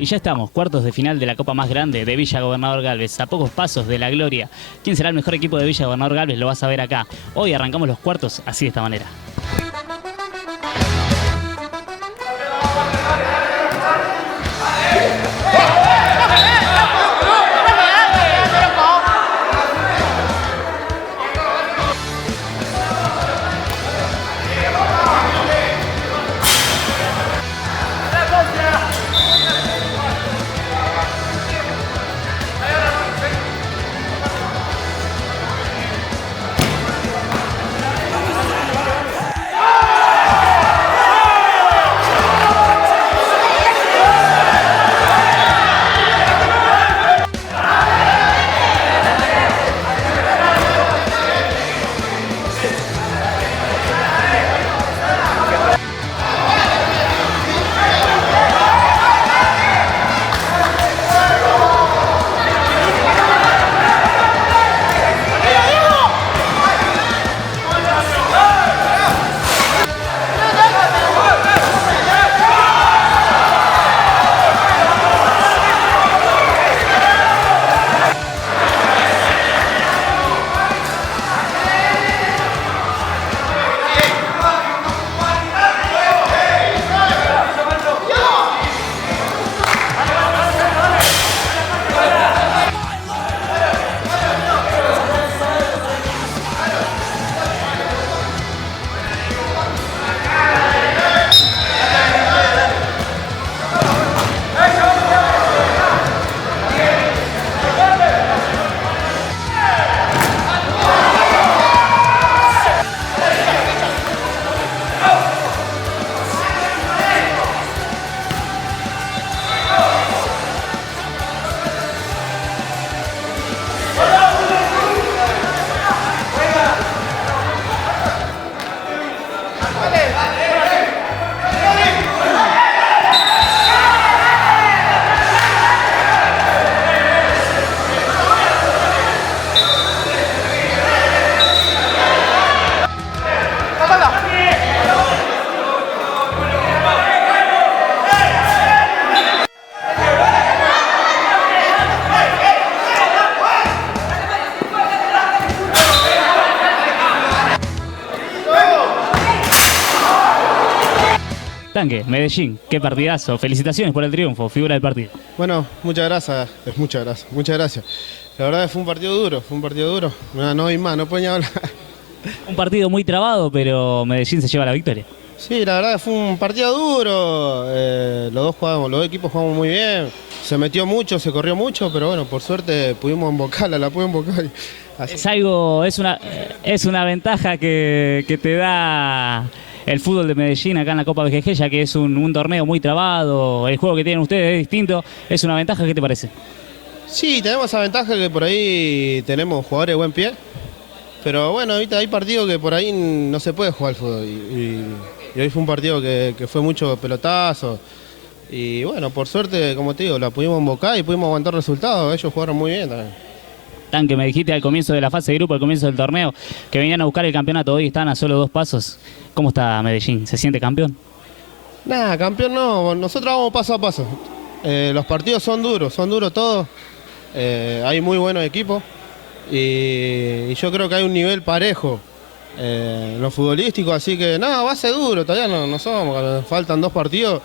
Y ya estamos, cuartos de final de la Copa más grande de Villa Gobernador Galvez, a pocos pasos de la gloria. ¿Quién será el mejor equipo de Villa Gobernador Galvez? Lo vas a ver acá. Hoy arrancamos los cuartos así de esta manera. Tanque, Medellín, qué partidazo. Felicitaciones por el triunfo, figura del partido. Bueno, muchas gracias. La verdad fue un partido duro. No hay más, no puedo ni hablar. Un partido muy trabado, pero Medellín se lleva la victoria. Sí, la verdad fue un partido duro. Los dos equipos jugamos muy bien. Se metió mucho, se corrió mucho, pero bueno, por suerte pudimos embocarla, la pude embocar. Es una ventaja que te da el fútbol de Medellín acá en la Copa BGG, ya que es un torneo muy trabado, el juego que tienen ustedes es distinto. ¿Es una ventaja? ¿Qué te parece? Sí, tenemos esa ventaja que por ahí tenemos jugadores de buen pie, pero bueno, ahorita hay partidos que por ahí no se puede jugar al fútbol y hoy fue un partido que fue mucho pelotazo y bueno, por suerte, como te digo, la pudimos embocar y pudimos aguantar resultados, ellos jugaron muy bien también. Tanque, me dijiste al comienzo de la fase de grupo, al comienzo del torneo, que venían a buscar el campeonato, hoy están a solo 2 pasos. ¿Cómo está Medellín? ¿Se siente campeón? Nada, campeón no, nosotros vamos paso a paso. Los partidos son duros todos. Hay muy buenos equipos y yo creo que hay un nivel parejo en lo futbolístico, así que nada, va a ser duro, todavía no somos, faltan 2 partidos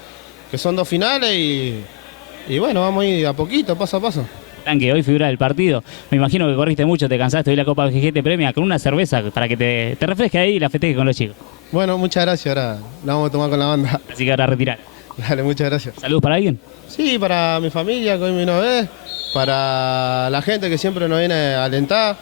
que son 2 finales y bueno, vamos a ir de a poquito, paso a paso. Tanque, hoy figura del partido, me imagino que corriste mucho, te cansaste, hoy la Copa BGG te premia con una cerveza para que te refresque ahí y la festejes con los chicos. Bueno, muchas gracias, ahora la vamos a tomar con la banda. Así que ahora retirar. Dale, muchas gracias. ¿Saludos para alguien? Sí, para mi familia que hoy me vino a ver, para la gente que siempre nos viene a alentar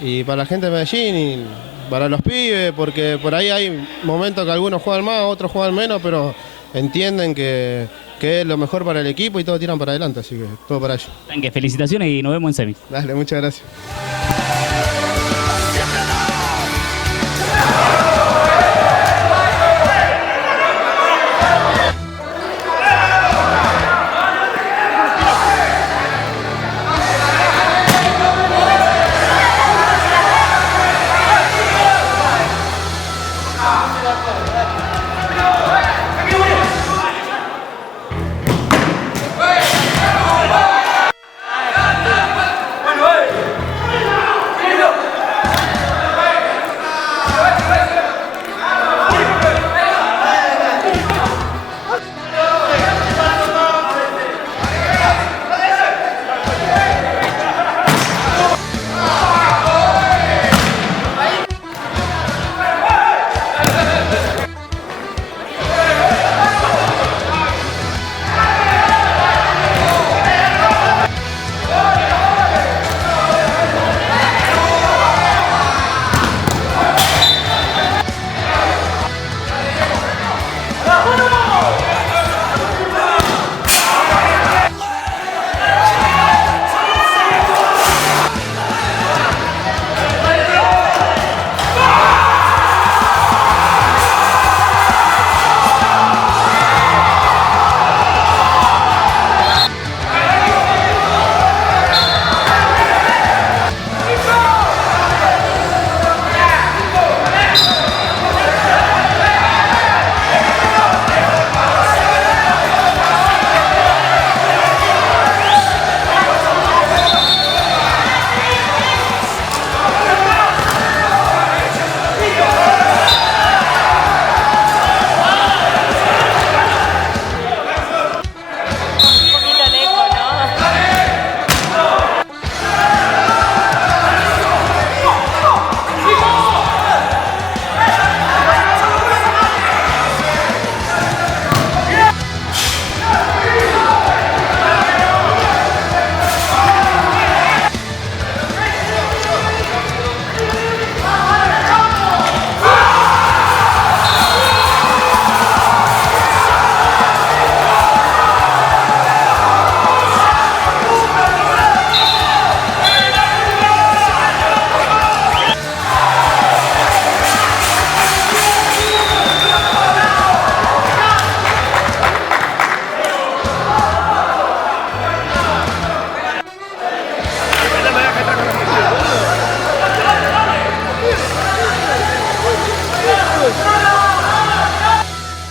y para la gente de Medellín y para los pibes, porque por ahí hay momentos que algunos juegan más, otros juegan menos, pero entienden que es lo mejor para el equipo y todos tiran para adelante, así que todo para ellos. Tanque, felicitaciones y nos vemos en semis. Dale, muchas gracias.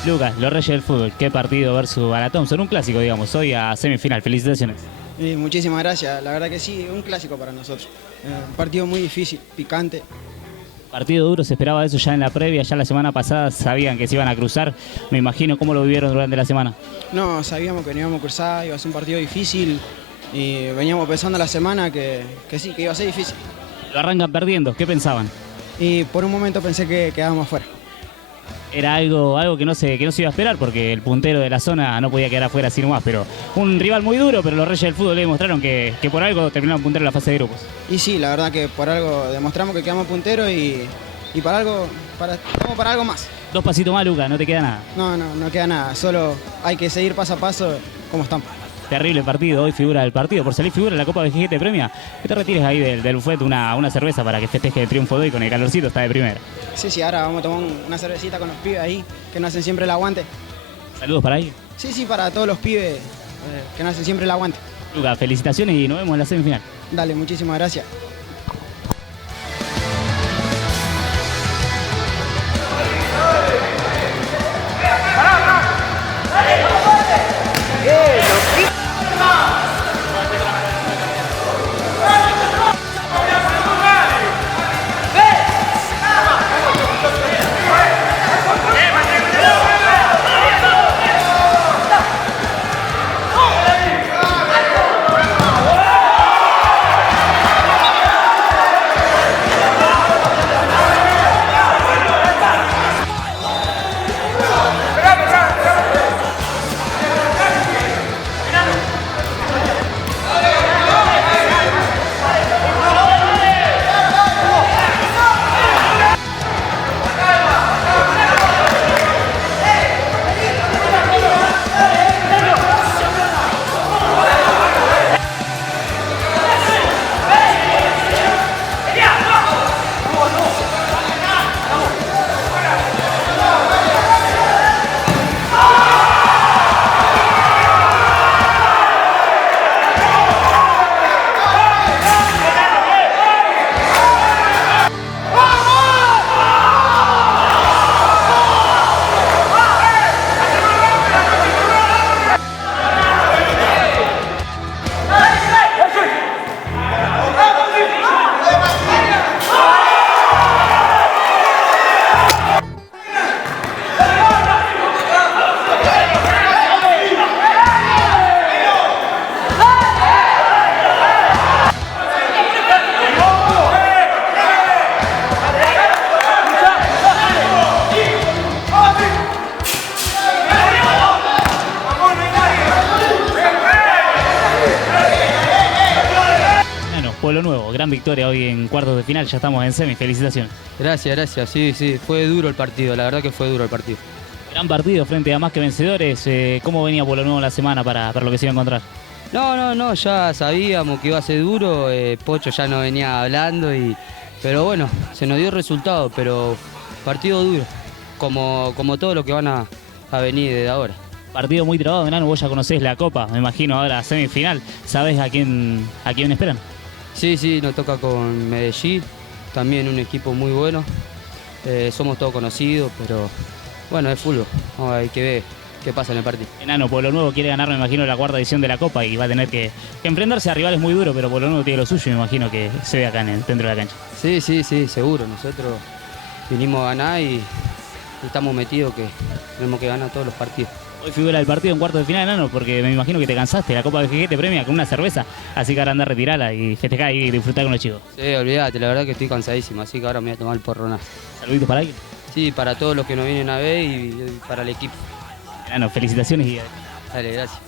Lucas, los Reyes del Fútbol, qué partido versus Baratón. Son un clásico, digamos, hoy a semifinal. Felicitaciones. Muchísimas gracias, la verdad que sí, un clásico para nosotros. Un partido muy difícil, picante. Partido duro, se esperaba eso ya en la previa, ya la semana pasada sabían que se iban a cruzar. Me imagino cómo lo vivieron durante la semana. No, sabíamos que no íbamos a cruzar, iba a ser un partido difícil y veníamos pensando la semana que sí, que iba a ser difícil. Lo arrancan perdiendo, ¿qué pensaban? Y por un momento pensé que quedábamos afuera. Era algo que no se iba a esperar porque el puntero de la zona no podía quedar afuera así nomás, pero un rival muy duro, pero los Reyes del Fútbol le demostraron que por algo terminaron puntero en la fase de grupos. Y sí, la verdad que por algo demostramos que quedamos punteros y para algo, estamos para algo más. 2 pasitos más, Lucas, no te queda nada. No queda nada, solo hay que seguir paso a paso como estamos. Terrible partido, hoy figura del partido. Por salir figura, la Copa BGG te premia. Que te retires ahí del buffet una cerveza para que festeje el triunfo de hoy con el calorcito, está de primera. Sí, ahora vamos a tomar una cervecita con los pibes ahí, que nos hacen siempre el aguante. Saludos para ahí. Sí, para todos los pibes que nos hacen siempre el aguante. Lucas, felicitaciones y nos vemos en la semifinal. Dale, muchísimas gracias. Pueblo Nuevo, gran victoria hoy en cuartos de final, ya estamos en semi, felicitaciones. Gracias, sí, fue duro el partido, la verdad que fue duro el partido. Gran partido frente a Más que Vencedores, ¿cómo venía Pueblo Nuevo la semana para lo que se iba a encontrar? No, ya sabíamos que iba a ser duro, Pocho ya no venía hablando, pero bueno, se nos dio el resultado, pero partido duro, como todo lo que van a venir desde ahora. Partido muy trabado, Enano, vos ya conocés la Copa, me imagino ahora semifinal, ¿sabés a quién esperan? Sí, nos toca con Medellín, también un equipo muy bueno, somos todos conocidos, pero bueno, es fútbol, hay que ver qué pasa en el partido. Enano, Pueblo Nuevo quiere ganar, me imagino, la 4ª edición de la Copa y va a tener que enfrentarse a rivales muy duros, pero Pueblo Nuevo tiene lo suyo, me imagino que se ve acá dentro de la cancha. Sí, seguro, nosotros vinimos a ganar y estamos metidos que tenemos que ganar todos los partidos. Hoy figura el partido en cuartos de final, Enano, porque me imagino que te cansaste. La Copa BGG te premia con una cerveza, así que ahora anda a retirarla y festejar y disfrutar con los chicos. Sí, olvídate, la verdad que estoy cansadísimo, así que ahora me voy a tomar el porronazo. ¿Saluditos para alguien? Sí, para todos los que nos vienen a ver y para el equipo. Enano, felicitaciones y... Dale, gracias.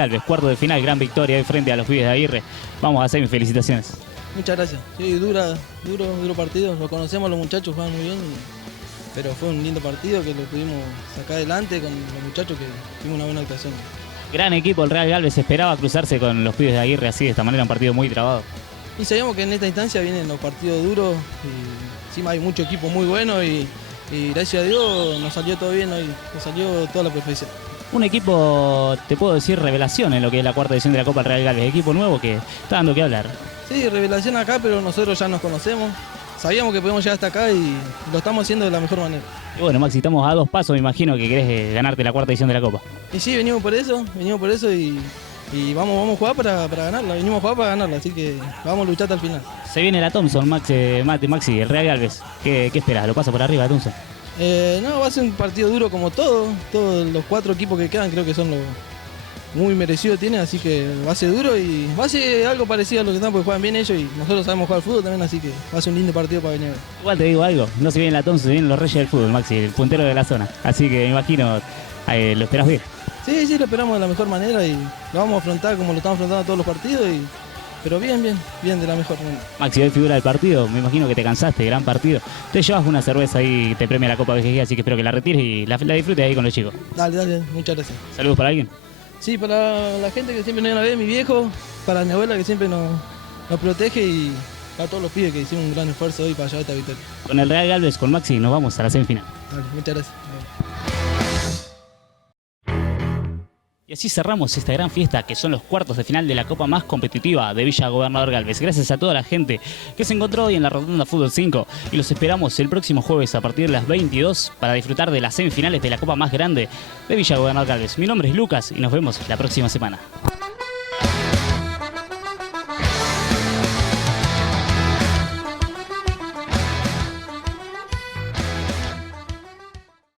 Galvez, cuarto de final, gran victoria hoy frente a los pibes de Aguirre. Vamos a hacer mis felicitaciones. Muchas gracias. Sí, duro partido. Lo conocemos, los muchachos juegan muy bien, pero fue un lindo partido que lo pudimos sacar adelante con los muchachos, que tuvimos una buena actuación. Gran equipo el Real Galvez, esperaba cruzarse con los pibes de Aguirre así, de esta manera, un partido muy trabado. Y sabíamos que en esta instancia vienen los partidos duros, y encima hay mucho equipo muy bueno y gracias a Dios nos salió todo bien hoy, nos salió toda la perfección. Un equipo, te puedo decir, revelación en lo que es la cuarta edición de la Copa Real Galvez, equipo nuevo que está dando que hablar. Sí, revelación acá, pero nosotros ya nos conocemos, sabíamos que podíamos llegar hasta acá y lo estamos haciendo de la mejor manera. Y bueno, Maxi, estamos a 2 pasos, me imagino que querés ganarte la cuarta edición de la Copa. Y sí, venimos por eso y vamos a jugar para ganarla, venimos a jugar para ganarla, así que vamos a luchar hasta el final. Se viene la Thompson, Maxi, el Real Galvez. ¿Qué esperas? ¿Lo pasa por arriba de Thompson? No, va a ser un partido duro como todos los 4 equipos que quedan creo que son los muy merecidos tienen, así que va a ser duro y va a ser algo parecido a lo que están porque juegan bien ellos y nosotros sabemos jugar al fútbol también, así que va a ser un lindo partido para venir. Igual te digo algo, no se viene la Thompson, se vienen los reyes del fútbol, Maxi, el puntero de la zona. Así que me imagino, lo esperás bien. Sí, lo esperamos de la mejor manera y lo vamos a afrontar como lo estamos afrontando todos los partidos, pero bien, de la mejor manera. Maxi, hoy figura del partido, me imagino que te cansaste, gran partido. Te llevas una cerveza ahí, te premia la Copa BGG, así que espero que la retires y la disfrutes ahí con los chicos. Dale, muchas gracias. ¿Saludos para alguien? Sí, para la gente que siempre nos viene a ver, mi viejo, para mi abuela que siempre nos protege y para todos los pibes que hicieron un gran esfuerzo hoy para llevar esta victoria. Con el Real Galvez, con Maxi, nos vamos a la semifinal. Dale, muchas gracias. Y así cerramos esta gran fiesta que son los cuartos de final de la Copa más competitiva de Villa Gobernador Galvez. Gracias a toda la gente que se encontró hoy en la Rotonda Fútbol 5 y los esperamos el próximo jueves a partir de las 22 para disfrutar de las semifinales de la Copa más grande de Villa Gobernador Galvez. Mi nombre es Lucas y nos vemos la próxima semana.